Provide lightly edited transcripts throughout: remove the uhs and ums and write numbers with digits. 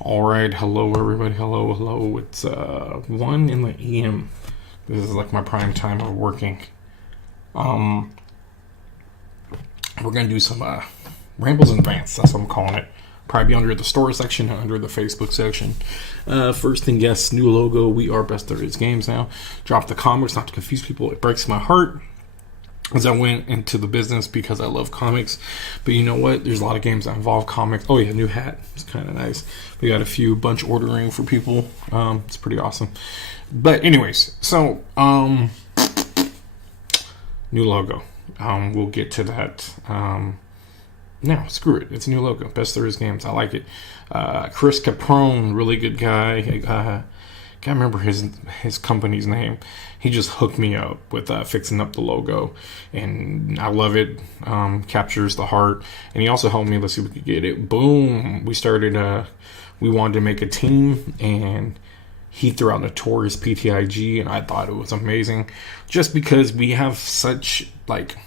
All right, hello everybody. Hello. It's 1 in the AM. This is like my prime time of working. Um, we're gonna do some rambles in advance. That's what I'm calling it. Probably be under the store section, under the Facebook section. First thing, yes, new logo. We are Best There Is Games now. Drop the comics, not to confuse people. It breaks my heart as I went into the business because I love comics. But you know what? There's a lot of games that involve comics. Oh yeah, new hat. It's kind of nice. We got a few bunch ordering for people. It's pretty awesome. But anyways, so new logo. We'll get to that. No, screw it. It's a new logo. Best There Is Games. I like it. Chris Caprone, really good guy. Can't remember his company's name. He just hooked me up with fixing up the logo, and I love it. Captures the heart, and he also helped me. Let's see if we could get it. Boom! We started. We wanted to make a team, and he threw out Notorious PTIG, and I thought it was amazing, just because we have such like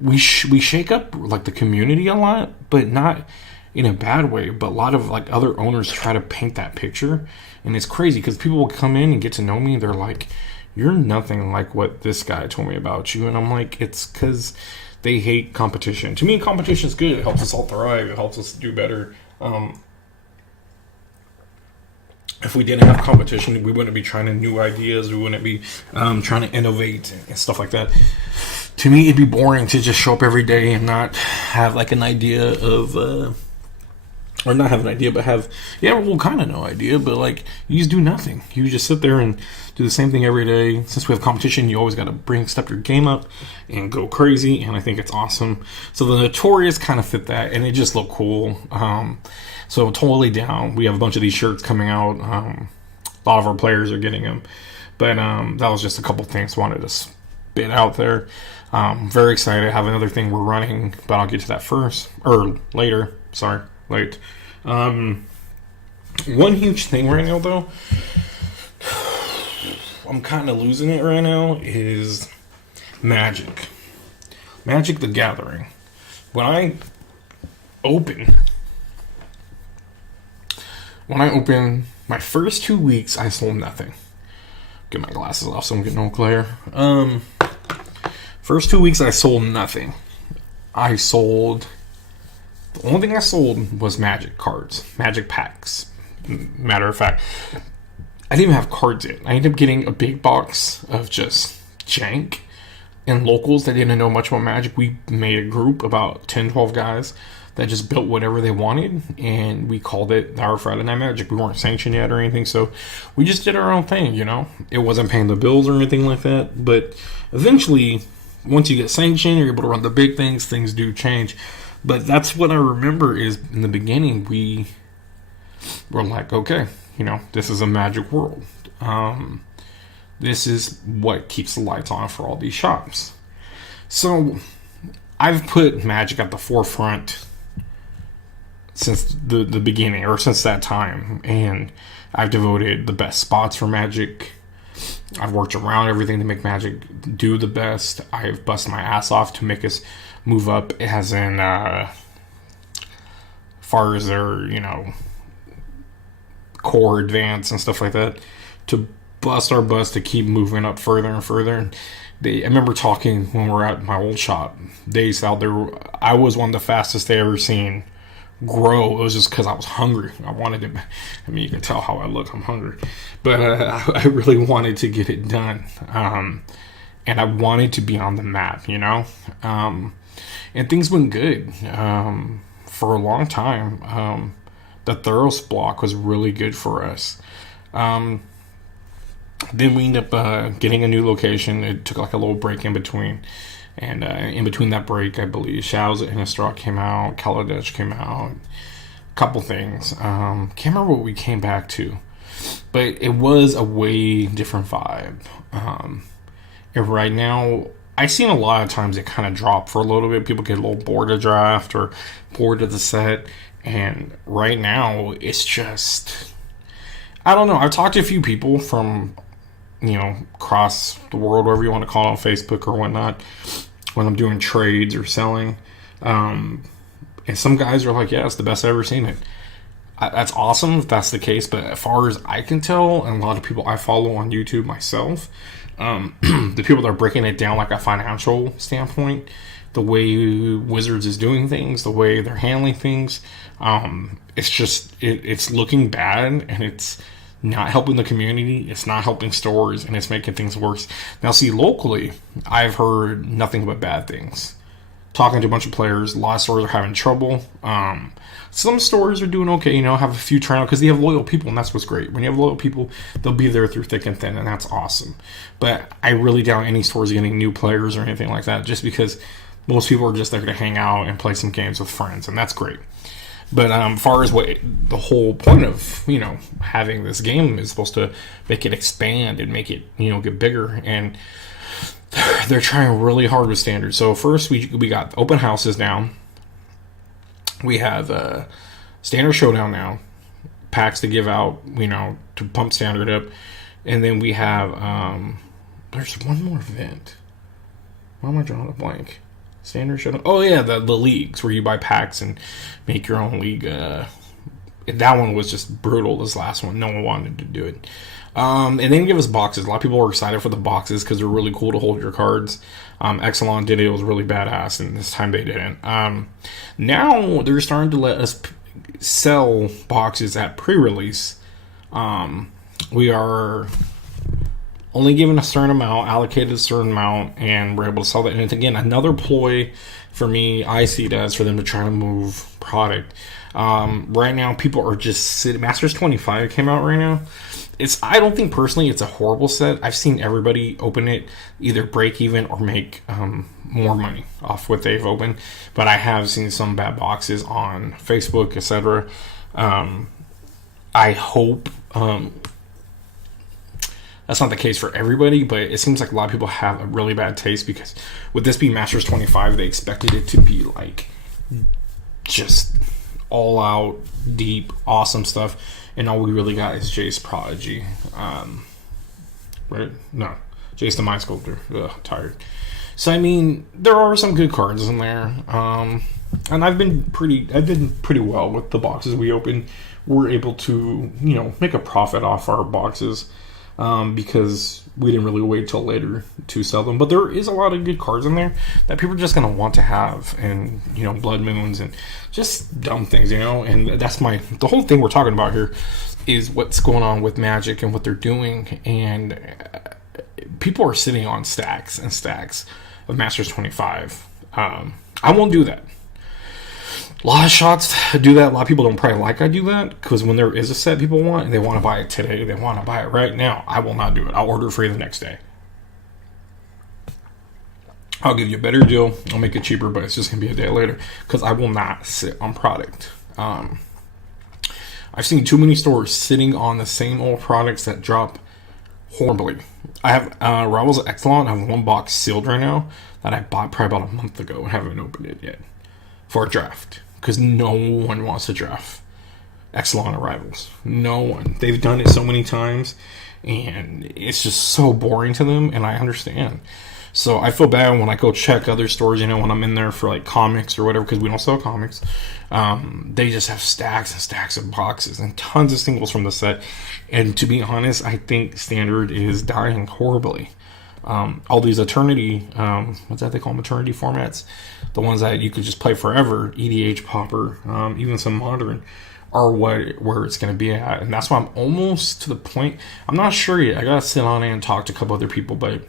we shake up like the community a lot, but not in a bad way. But a lot of like other owners try to paint that picture, and it's crazy because people will come in and get to know me. They're like, "You're nothing like what this guy told me about you," and I'm like, "It's because they hate competition." To me, competition is good. It helps us all thrive. It helps us do better. If we didn't have competition, we wouldn't be trying new ideas. We wouldn't be trying to innovate and stuff like that. To me, it'd be boring to just show up every day and not have like an idea of, or not have an idea, but have, well, kind of no idea, but like you just do nothing. You just sit there and do the same thing every day. Since we have competition, you always got to step your game up and go crazy, and I think it's awesome. So the Notorious kind of fit that, and it just looked cool. So totally down. We have a bunch of these shirts coming out. A lot of our players are getting them, but that was just a couple things I wanted to spit out there. Very excited. I have another thing we're running, but I'll get to that first or later. Sorry, late. One huge thing right now, though, I'm kind of losing it right now, is Magic. Magic the Gathering. When I open my first 2 weeks, I sold nothing. Get my glasses off so I'm getting no glare. First 2 weeks, I sold nothing. The only thing I sold was Magic cards, Magic packs. Matter of fact, I didn't even have cards in. I ended up getting a big box of just jank and locals that didn't know much about Magic. We made a group, about 10, 12 guys, that just built whatever they wanted, and we called it our Friday Night Magic. We weren't sanctioned yet or anything, so we just did our own thing, It wasn't paying the bills or anything like that, but eventually, once you get sanctioned, you're able to run the big things do change. But that's what I remember is in the beginning, we were like, okay, this is a Magic world. This is what keeps the lights on for all these shops. So I've put Magic at the forefront since the beginning, or since that time, and I've devoted the best spots for Magic. I've worked around everything to make Magic do the best. I've busted my ass off to make us move up, as in far as their core advance and stuff like that, to bust our butts to keep moving up further and further. I remember talking when we were at my old shop days out there. I was one of the fastest they ever seen grow. It was just because I was hungry. I wanted to. I mean, you can tell how I look. I'm hungry, but I really wanted to get it done, and I wanted to be on the map. And things went good for a long time. The Theros block was really good for us. Then we ended up getting a new location. It took like a little break in between. And in between that break, I believe Shadows of Innistrad came out, Kaladesh came out, a couple things. Can't remember what we came back to. But it was a way different vibe. And right now, I've seen a lot of times it kind of drop for a little bit. People get a little bored of draft or bored of the set. And right now, it's just, I don't know. I've talked to a few people from across the world, whatever you want to call it, on Facebook or whatnot, when I'm doing trades or selling. And some guys are like, yeah, it's the best I've ever seen it. That's awesome if that's the case. But as far as I can tell, and a lot of people I follow on YouTube myself, the people that are breaking it down like a financial standpoint, the way Wizards is doing things, the way they're handling things, it's just it's looking bad, and it's not helping the community. It's not helping stores, and it's making things worse. Now, see, locally, I've heard nothing but bad things. Talking to a bunch of players, a lot of stores are having trouble. Some stores are doing okay, have a few turnout because they have loyal people, and that's what's great. When you have loyal people, they'll be there through thick and thin, and that's awesome. But I really doubt any stores getting new players or anything like that, just because most people are just there to hang out and play some games with friends, and that's great. But as far as what the whole point of having this game is supposed to make it expand and make it get bigger, and they're trying really hard with standards. So first we got open houses now. We have standard showdown now, packs to give out, to pump standard up, and then we have there's one more event. Why am I drawing a blank? Standard showdown. Oh yeah, the leagues where you buy packs and make your own league. That one was just brutal. This last one, no one wanted to do it. And then give us boxes. A lot of people were excited for the boxes because they're really cool to hold your cards. Exelon did it. It was really badass, and this time they didn't. Now they're starting to let us sell boxes at pre-release. We are only given a certain amount, allocated a certain amount, and we're able to sell that. And it's, again, another ploy for me, I see it as, for them to try to move product. Right now, people are just sitting. Masters 25 came out right now. I don't think personally it's a horrible set. I've seen everybody open it, either break even or make more money off what they've opened. But I have seen some bad boxes on Facebook, etc. I hope that's not the case for everybody, but it seems like a lot of people have a really bad taste, because with this being Masters 25, they expected it to be like just all out, deep, awesome stuff. And all we really got is Jace Prodigy. Right? No. Jace the Mind Sculptor. Ugh, tired. So, I mean, there are some good cards in there. And I've been pretty well with the boxes we opened. We're able to, make a profit off our boxes. Because we didn't really wait till later to sell them. But there is a lot of good cards in there that people are just going to want to have. And, Blood Moons and just dumb things, And that's the whole thing we're talking about here is what's going on with Magic and what they're doing. And people are sitting on stacks and stacks of Masters 25. I won't do that. A lot of shots do that. A lot of people don't probably like I do that, because when there is a set people want and they want to buy it today, they want to buy it right now, I will not do it. I'll order free the next day. I'll give you a better deal. I'll make it cheaper, but it's just going to be a day later, because I will not sit on product. I've seen too many stores sitting on the same old products that drop horribly. I have Rivals of Exelon. I have one box sealed right now that I bought probably about a month ago and haven't opened it yet for a draft. Because no one wants to draft Exelon Arrivals. No one. They've done it so many times, and it's just so boring to them, and I understand. So I feel bad when I go check other stores, when I'm in there for like comics or whatever, because we don't sell comics. They just have stacks and stacks of boxes and tons of singles from the set. And to be honest, I think Standard is dying horribly. All these Eternity, what's that they call them? Eternity formats. The ones that you could just play forever, EDH, Pauper, even some Modern, are where it's going to be at. And that's why I'm almost to the point. I'm not sure yet. I got to sit on it and talk to a couple other people. But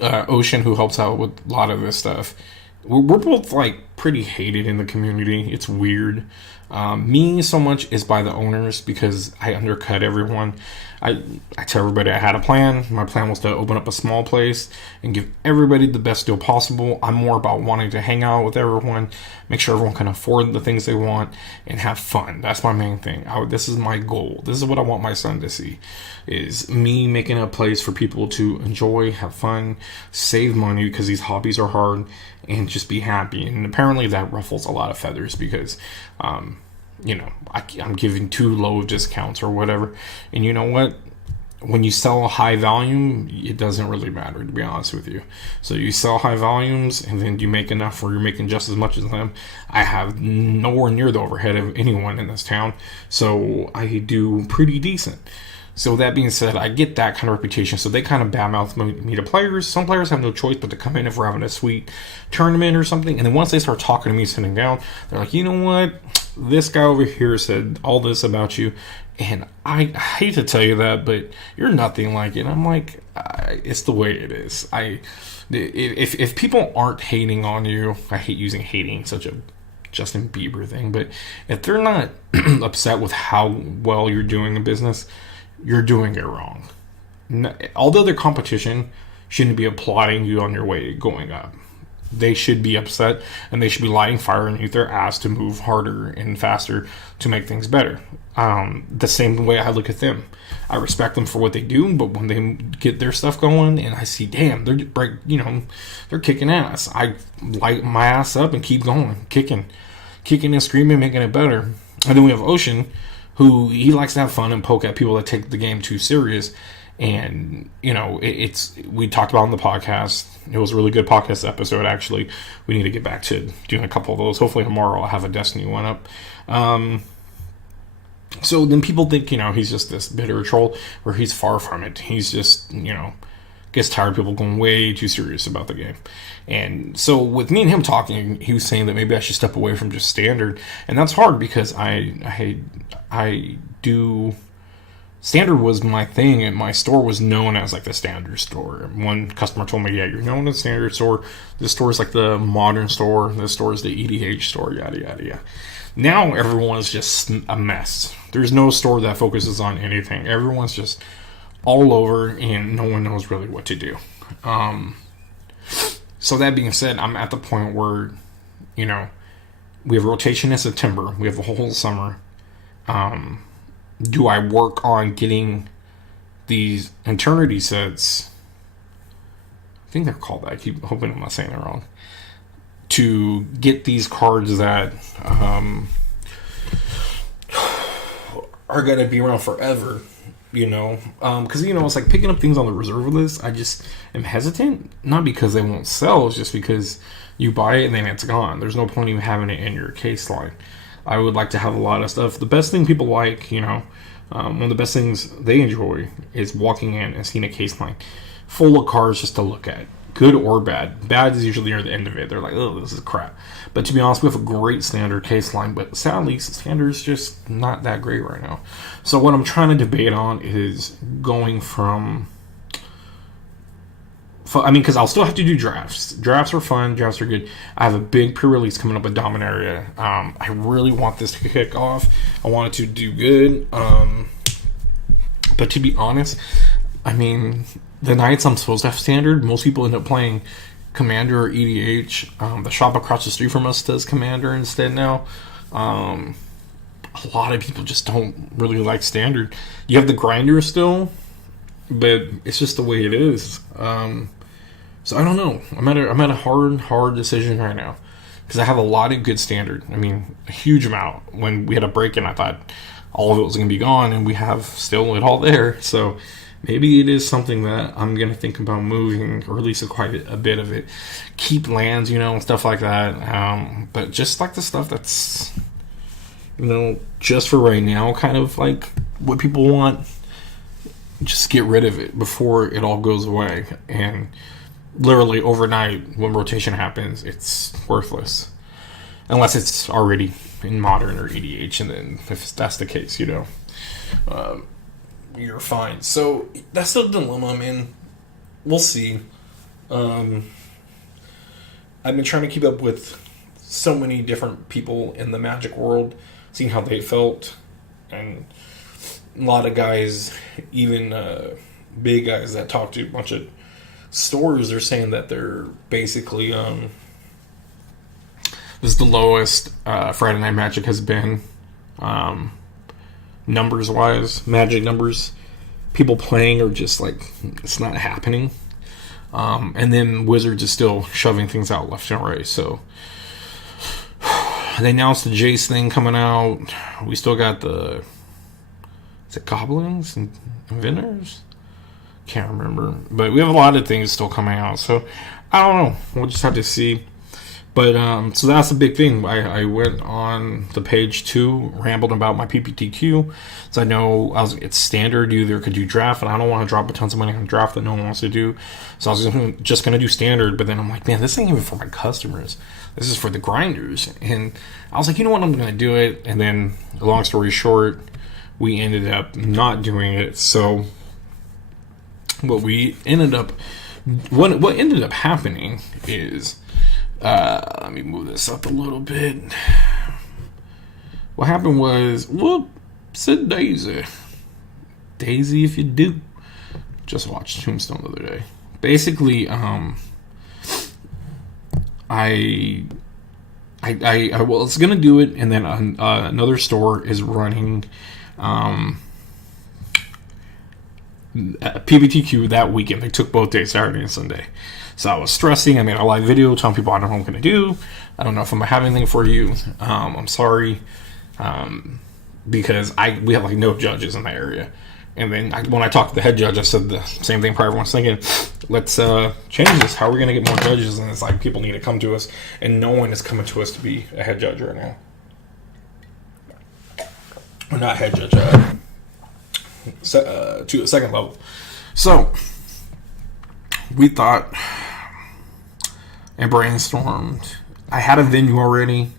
Ocean, who helps out with a lot of this stuff, we're both like pretty hated in the community. It's weird. Me so much is by the owners, because I undercut everyone. I tell everybody I had a plan. My plan was to open up a small place and give everybody the best deal possible. I'm more about wanting to hang out with everyone, make sure everyone can afford the things they want, and have fun. That's my main thing. This is my goal. This is what I want my son to see, is me making a place for people to enjoy, have fun, save money, because these hobbies are hard, and just be happy. And apparently that ruffles a lot of feathers, because I'm giving too low of discounts or whatever. And you know what? when you sell high volume, it doesn't really matter, to be honest with you. So you sell high volumes, and then you make enough where you're making just as much as them. I have nowhere near the overhead of anyone in this town, so I do pretty decent. So that being said, I get that kind of reputation. So they kind of badmouth me to players. Some players have no choice but to come in if we're having a sweet tournament or something. And then once they start talking to me sitting down, they're like, you know what? This guy over here said all this about you. And I hate to tell you that, but you're nothing like it. I'm like, it's the way it is. If people aren't hating on you, I hate using hating, such a Justin Bieber thing. But if they're not upset with how well you're doing in business, you're doing it wrong. Although their competition shouldn't be applauding you on your way going up. They should be upset, and they should be lighting fire underneath their ass to move harder and faster to make things better. The same way I look at them. I respect them for what they do, but when they get their stuff going and I see, damn, they're kicking ass, I light my ass up and keep going, kicking and screaming, making it better. And then we have Ocean, who he likes to have fun and poke at people that take the game too serious. And, we talked about on the podcast. It was a really good podcast episode, actually. We need to get back to doing a couple of those. Hopefully tomorrow I'll have a Destiny one up. So then people think, he's just this bitter troll, where he's far from it. He's just, gets tired of people going way too serious about the game. And so with me and him talking, he was saying that maybe I should step away from just standard. And that's hard because I do... Standard was my thing, and my store was known as like the standard store. One customer told me, yeah, you're known as the standard store. This store is like the modern store. This store is the EDH store, yada, yada, yada. Now everyone is just a mess. There's no store that focuses on anything. Everyone's just all over, and no one knows really what to do. So that being said, I'm at the point where, we have rotation in September. We have the whole summer. Do I work on getting these eternity sets? I think they're called that. I keep hoping I'm not saying it wrong. To get these cards that are going to be around forever, because, it's like picking up things on the reserve list. I just am hesitant, not because they won't sell, it's just because you buy it and then it's gone. There's no point in having it in your case line. I would like to have a lot of stuff. The best thing people like, one of the best things they enjoy is walking in and seeing a case line full of cards just to look at. Good or bad. Bad is usually near the end of it. They're like, oh, this is crap. But to be honest, we have a great standard case line, but sadly, standard's just not that great right now. So what I'm trying to debate on is going from... because I'll still have to do drafts. Drafts are fun. Drafts are good. I have a big pre-release coming up with Dominaria. I really want this to kick off. I want it to do good. But to be honest, the nights I'm supposed to have standard, most people end up playing Commander or EDH. The shop across the street from us does Commander instead now. A lot of people just don't really like standard. You have the grinder still, but it's just the way it is. So I don't know. I'm at a hard decision right now because I have a lot of good standard. A huge amount. When we had a break-in, I thought all of it was going to be gone, and we have still it all there. So maybe it is something that I'm going to think about moving, or at least quite a bit of it. Keep lands, stuff like that. But just like the stuff that's, just for right now, kind of like what people want. Just get rid of it before it all goes away. And literally overnight, when rotation happens, it's worthless. Unless it's already in Modern or EDH, and then if that's the case, you're fine. So that's the dilemma I'm in. We'll see. I've been trying to keep up with so many different people in the Magic world, seeing how they felt, and a lot of guys, even big guys that talk to a bunch of stores, are saying that they're basically this is the lowest Friday Night Magic has been, numbers wise. Magic numbers, people playing are just like, it's not happening. And then Wizards is still shoving things out left and right. So they announced the Jace thing coming out. We still got the, is it Goblins and Inventors? Can't remember. But we have a lot of things still coming out. So I don't know. We'll just have to see. But so that's the big thing. I went on the page too, rambled about my PPTQ. So I know it's standard. You either could do draft, and I don't want to drop a tons of money on draft that no one wants to do. So I was just going to do standard. But then I'm like, man, this ain't even for my customers. This is for the grinders. And I was like, you know what, I'm going to do it. And then, long story short, we ended up not doing it. So what ended up happening is, let me move this up a little bit. What happened was, said Daisy if you do. Just watched Tombstone the other day. Basically, I was gonna do it, and then another store is running PPTQ that weekend. They took both days, Saturday and Sunday. So I was stressing. I made a live video telling people I don't know what I'm going to do. I don't know if I'm going to have anything for you. I'm sorry. Because we have like no judges in the area. And then when I talked to the head judge, I said the same thing probably everyone's thinking. Let's change this. How are we going to get more judges? And it's like people need to come to us. And no one is coming to us to be a head judge right now. Or not head judge. To a second level. So we thought and brainstormed. I had a venue already.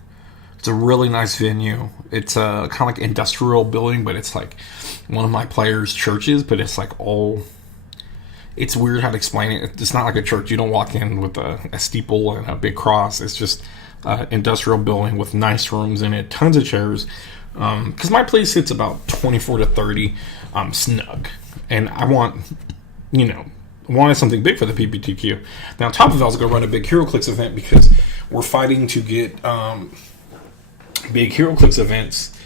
It's a really nice venue. It's a kind of like industrial building, but it's like one of my players' churches, but it's like all, it's weird how to explain it. It's not like a church. You don't walk in with a steeple and a big cross. It's just an industrial building with nice rooms in it, tons of chairs. Because my place sits about 24 to 30 snug. And I wanted something big for the PPTQ. Now, on top of that, I was going to run a big HeroClix event because we're fighting to get big HeroClix events,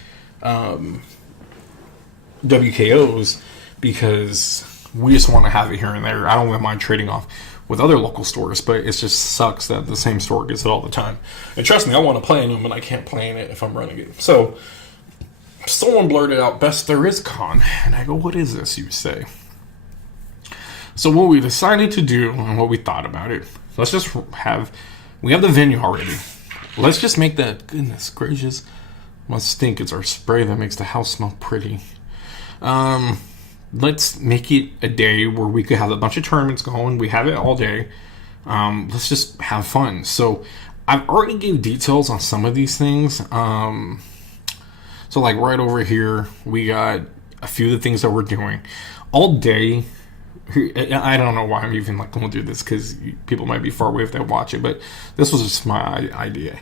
WKOs, because we just want to have it here and there. I don't mind trading off with other local stores, but it just sucks that the same store gets it all the time. And trust me, I want to play in them, and I can't play in it if I'm running it. So someone blurted out, "Best there is con," and I go, "What is this?" You say. So what we decided to do, and what we thought about it, we have the venue already. Let's just make that, goodness gracious, must think it's our spray that makes the house smell pretty. Let's make it a day where we could have a bunch of tournaments going. We have it all day. Let's just have fun. So I've already gave details on some of these things. So like right over here, we got a few of the things that we're doing all day. I don't know why I'm even like going through this, because people might be far away if they watch it, but this was just my idea.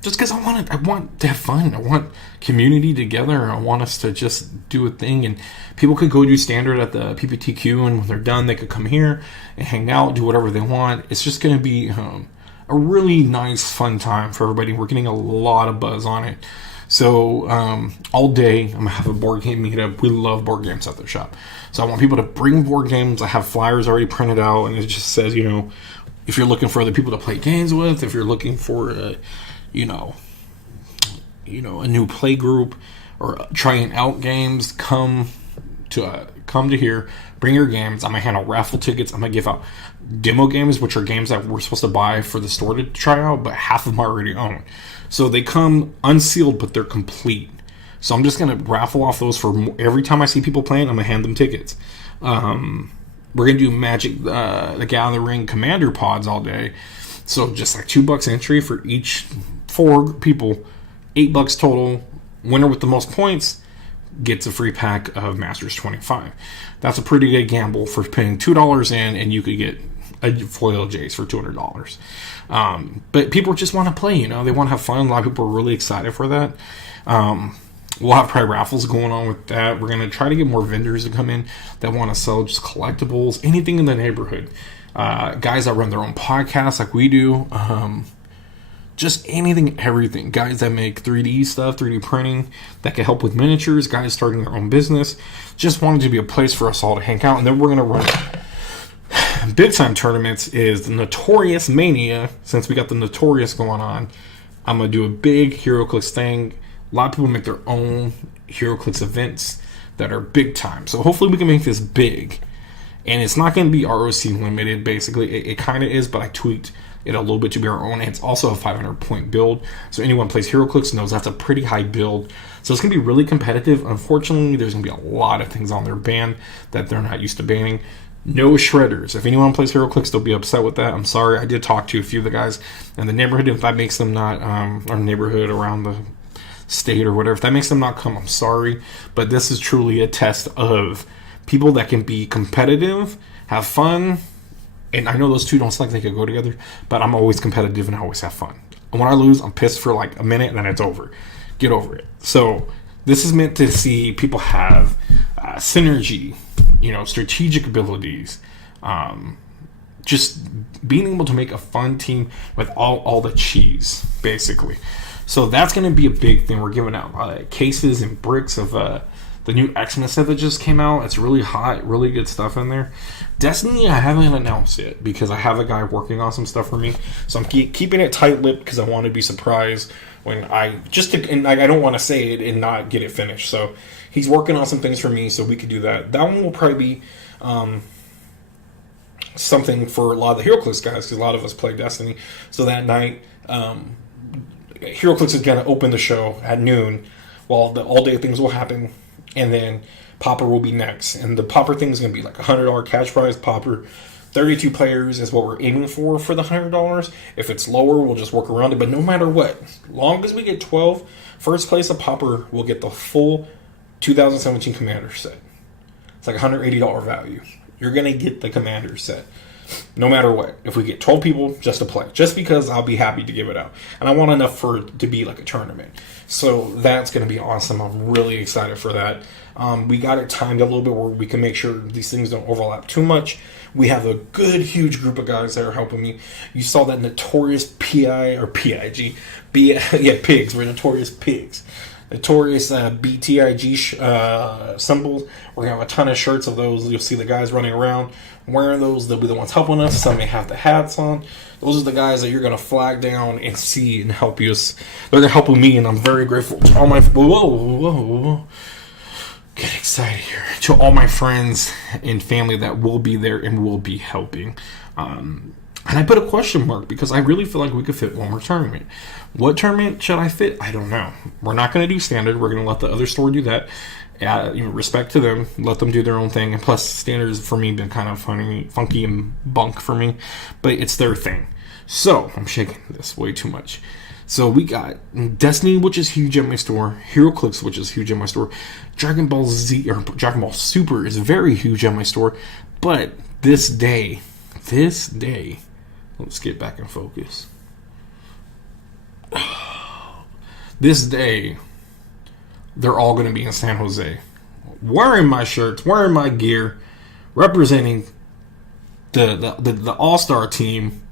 Just because I want to have fun. I want community together. I want us to just do a thing, and people could go do standard at the PPTQ, and when they're done, they could come here and hang out, do whatever they want. It's just going to be a really nice, fun time for everybody. We're getting a lot of buzz on it. So all day, I'm going to have a board game meetup. We love board games at the shop. So I want people to bring board games. I have flyers already printed out, and it just says, if you're looking for other people to play games with, if you're looking for a new play group or trying out games, come to here, bring your games. I'm going to handle raffle tickets. I'm going to give out demo games, which are games that we're supposed to buy for the store to try out, but half of them I already own. So they come unsealed, but they're complete. So I'm just going to raffle off those for every time I see people playing. I'm going to hand them tickets. We're going to do Magic the Gathering Commander pods all day. So just like $2 entry for each 4 people, $8 total. Winner with the most points gets a free pack of Masters 25. That's a pretty good gamble for paying $2 in, and you could get a foil Jace for $200. But people just want to play, they want to have fun. A lot of people are really excited for that. We'll have probably raffles going on with that. We're going to try to get more vendors to come in that want to sell just collectibles, anything in the neighborhood. Guys that run their own podcasts like we do. Just anything, everything. Guys that make 3D stuff, 3D printing, that can help with miniatures. Guys starting their own business. Just wanted to be a place for us all to hang out. And then we're going to run big time tournaments is the Notorious Mania. Since we got the Notorious going on, I'm going to do a big HeroClix thing. A lot of people make their own HeroClix events that are big time. So hopefully we can make this big. And it's not going to be ROC limited, basically. It kind of is, but I tweaked it a little bit to be our own. And it's also a 500 point build. So anyone who plays HeroClix knows that's a pretty high build. So it's going to be really competitive. Unfortunately, there's going to be a lot of things on their ban that they're not used to banning. No shredders. If anyone plays HeroClix, they'll be upset with that. I'm sorry. I did talk to a few of the guys in the neighborhood. If that makes them not, our neighborhood around the state or whatever, if that makes them not come, I'm sorry. But this is truly a test of people that can be competitive, have fun. And I know those two don't seem like they could go together, but I'm always competitive and I always have fun. And when I lose, I'm pissed for like a minute and then it's over. Get over it. So this is meant to see people have synergy, strategic abilities, just being able to make a fun team with all the cheese, basically. So that's going to be a big thing. We're giving out cases and bricks of the new Xmas set that just came out. It's really hot, really good stuff in there. Destiny, I haven't announced it because I have a guy working on some stuff for me. So I'm keeping it tight-lipped because I want to be surprised when I don't want to say it and not get it finished. So he's working on some things for me, so we could do that. That one will probably be something for a lot of the HeroClix guys because a lot of us play Destiny. So that night, HeroClix is going to open the show at noon while the all-day things will happen, and then Popper will be next. And the Popper thing is going to be like a $100 cash prize. Popper, 32 players is what we're aiming for the $100. If it's lower, we'll just work around it. But no matter what, as long as we get 12, first place of Popper will get the full 2017 Commander set. It's like $180 value. You're going to get the Commander set. No matter what. If we get 12 people just to play. Just because I'll be happy to give it out. And I want enough for it to be like a tournament. So that's going to be awesome. I'm really excited for that. We got it timed a little bit where we can make sure these things don't overlap too much. We have a good, huge group of guys that are helping me. You saw that notorious PI or PIG. Pigs. We're notorious pigs. Notorious BTIG symbols. We're going to have a ton of shirts of those. You'll see the guys running around wearing those. They'll be the ones helping us. Some may have the hats on. Those are the guys that you're going to flag down and see and help you. They're going to help me, and I'm very grateful to all my... Whoa. Get excited here. To all my friends and family that will be there and will be helping. And I put a question mark because I really feel like we could fit one more tournament. What tournament should I fit? I don't know. We're not going to do standard. We're going to let the other store do that. Respect to them. Let them do their own thing. And plus, standards for me been kind of funky and bunk for me. But it's their thing. So, I'm shaking this way too much. So we got Destiny, which is huge at my store. HeroClix, which is huge at my store. Dragon Ball Z, or Dragon Ball Super is very huge at my store. But this day, let's get back in focus. This day, they're all going to be in San Jose. Wearing my shirts, wearing my gear, representing the all-star team,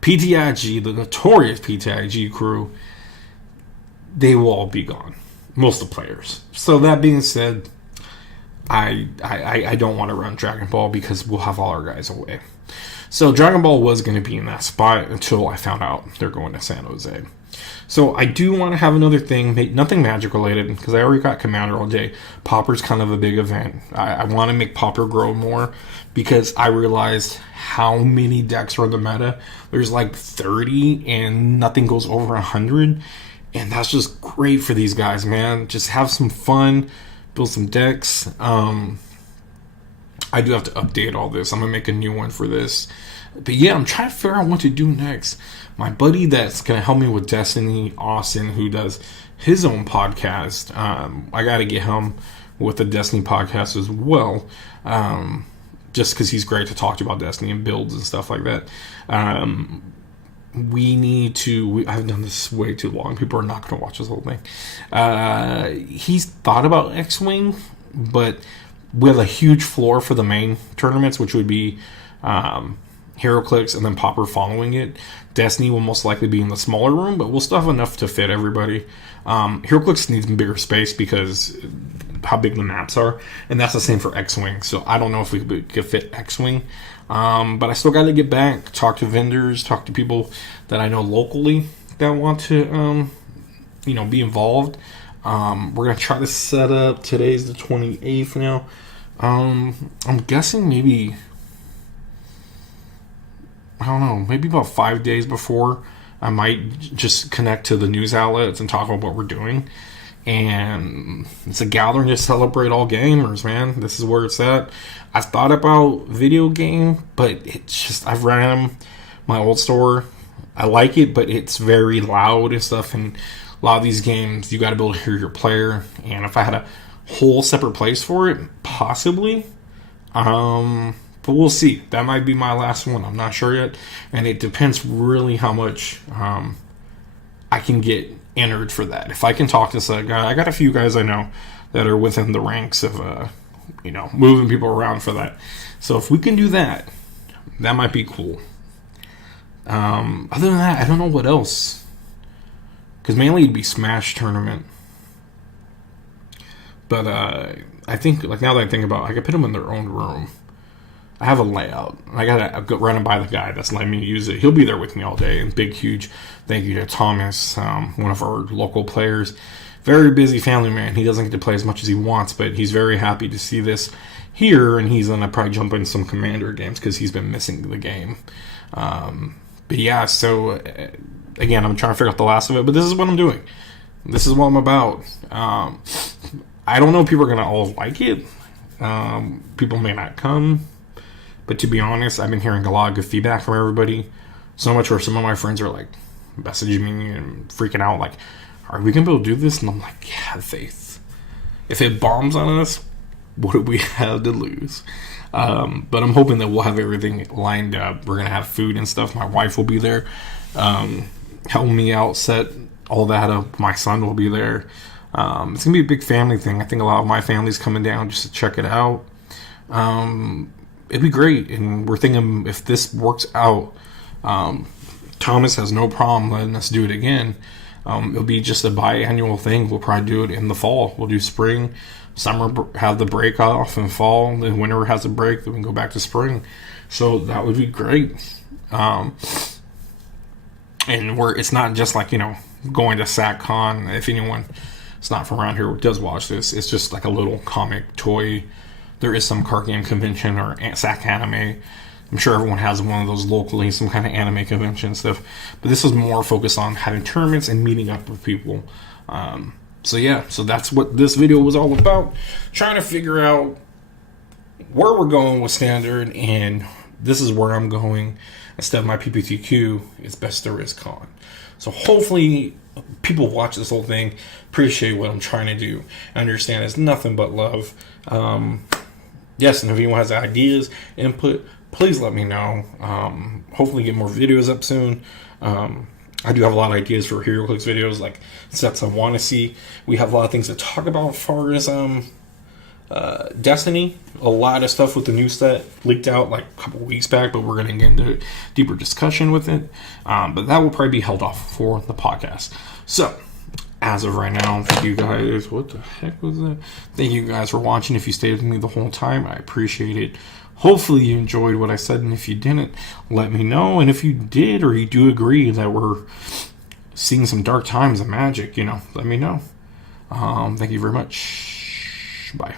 PTIG, the notorious PTIG crew. They will all be gone. Most of the players. So that being said, I don't want to run Dragon Ball because we'll have all our guys away. So Dragon Ball was going to be in that spot until I found out they're going to San Jose. So I do want to have another thing, nothing Magic related, because I already got Commander all day. Popper's kind of a big event. I want to make Popper grow more because I realized how many decks are in the meta. There's like 30 and nothing goes over 100. And that's just great for these guys, man. Just have some fun, build some decks. I do have to update all this. I'm going to make a new one for this. But yeah, I'm trying to figure out what to do next. My buddy that's going to help me with Destiny, Austin, who does his own podcast, I got to get him with the Destiny podcast as well. Just because he's great to talk to about Destiny and builds and stuff like that. We need to... I've done this way too long. People are not going to watch this whole thing. He's thought about X-Wing, but we have a huge floor for the main tournaments, which would be HeroClix and then Popper following it. Destiny will most likely be in the smaller room, but we'll still have enough to fit everybody. HeroClix needs bigger space because how big the maps are, and that's the same for X-Wing. So I don't know if we could fit X-Wing, but I still got to get back, talk to vendors, talk to people that I know locally that want to, be involved. We're gonna try to set up. Today's the 28th now. I'm guessing maybe, I don't know, maybe about 5 days before, I might just connect to the news outlets and talk about what we're doing. And it's a gathering to celebrate all gamers, man. This is where it's at. I've thought about video game, but it's just, I've ran my old store. I like it, but it's very loud and stuff. And a lot of these games, you got to be able to hear your player. And if I had a whole separate place for it, possibly. But we'll see. That might be my last one. I'm not sure yet. And it depends really how much I can get entered for that. If I can talk to some guy, I got a few guys I know that are within the ranks of, moving people around for that. So if we can do that, that might be cool. Other than that, I don't know what else. Because mainly it'd be Smash Tournament. But I think, like, now that I think about it, I could put them in their own room. I have a layout. I gotta go run and buy the guy that's letting me use it. He'll be there with me all day. And big, huge thank you to Thomas, one of our local players. Very busy family man. He doesn't get to play as much as he wants, but he's very happy to see this here, and he's gonna probably jump in some Commander games because he's been missing the game. But yeah, so again, I'm trying to figure out the last of it, but this is what I'm doing. This is what I'm about. I don't know if people are gonna all like it. People may not come. But to be honest, I've been hearing a lot of good feedback from everybody. So much where some of my friends are like messaging me and freaking out, like, are we going to be able to do this? And I'm like, yeah, have faith. If it bombs on us, what do we have to lose? But I'm hoping that we'll have everything lined up. We're going to have food and stuff. My wife will be there, helping me out, set all that up. My son will be there. It's going to be a big family thing. I think a lot of my family's coming down just to check it out. It'd be great, and we're thinking if this works out, Thomas has no problem letting us do it again. It'll be just a biannual thing. We'll probably do it in the fall. We'll do spring, summer, have the break off, and fall, then winter has a break, then we can go back to spring. So that would be great. And it's not just like, going to SatCon. If anyone is not from around here does watch this, it's just like a little comic toy. There is some card game convention or SAC anime. I'm sure everyone has one of those locally, some kind of anime convention stuff. But this is more focused on having tournaments and meeting up with people. So that's what this video was all about. Trying to figure out where we're going with Standard, and this is where I'm going. Instead of my PPTQ, it's Best There Is Con. So hopefully people watch this whole thing, appreciate what I'm trying to do, understand it's nothing but love. Yes, and if anyone has ideas, input, please let me know. Hopefully get more videos up soon. I do have a lot of ideas for HeroClix videos, like sets I want to see. We have a lot of things to talk about as far as Destiny. A lot of stuff with the new set leaked out like a couple weeks back, but we're going to get into deeper discussion with it. But that will probably be held off for the podcast. So, as of right now, thank you guys. What the heck was that? Thank you guys for watching. If you stayed with me the whole time, I appreciate it. Hopefully you enjoyed what I said, and if you didn't, let me know. And if you did, or you do agree that we're seeing some dark times of Magic, let me know. Thank you very much. Bye.